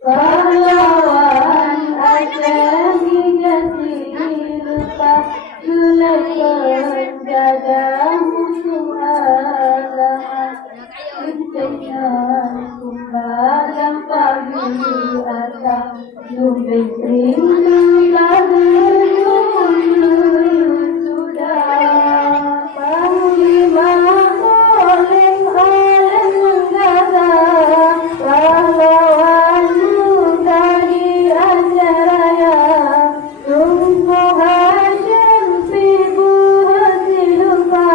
pahlawan Aceh hingga Silpa, Sulaiman jaga musuh alamat, Kencangnya kumbalan pagi atas, Lumbeng rindu lagu sudah, Panglima oleh alam negara, pahlawan dari Aceh Raya, Tunku Hashim Pibu Silpa,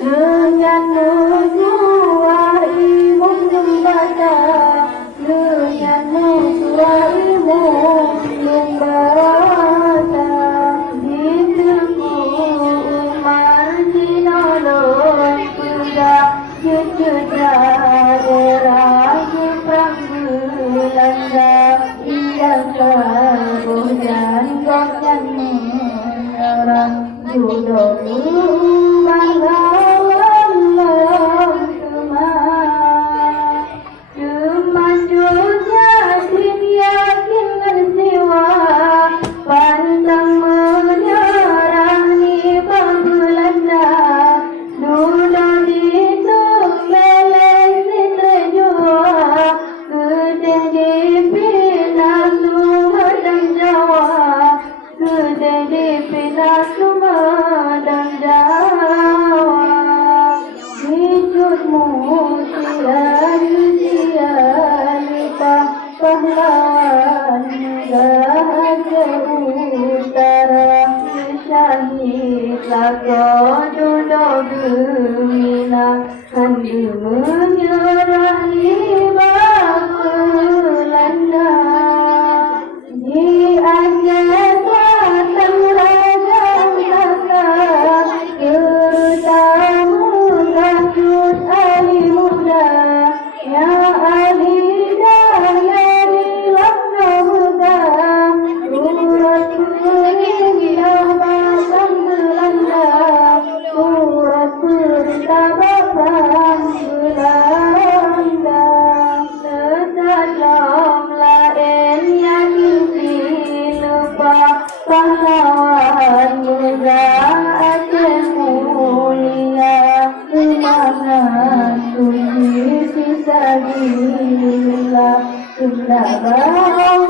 dengan nujuah imum membaca, dengan nujuah imum membaca, di Tengku Umar Sinolong sudah daerah perang Belanda, ia kemudian gokkan menyerang judo pahlawan semua, kemajunya din yakin siwa, pantang menyerah ni Belanda, duda dituk meleng si terjua, kedeng dipina Sumedang Jawa, kedeng dipina Sumedang Jawa, wujudmu tiada pahlawan Aceh Utara, syahid lakon judo gemina, hendak menyerah Belanda. Di Aceh Selatan Rajang Saka, terutama Datuk Ali Muda, Ya Ali Daya di Langkah Muda, urat kuning jabatan Belanda, urat perintah Bapang Belanda, tetaplah lain yakin silpa, pahlawan muda Aceh mulia, semangat suci bisa gila, Indah Allah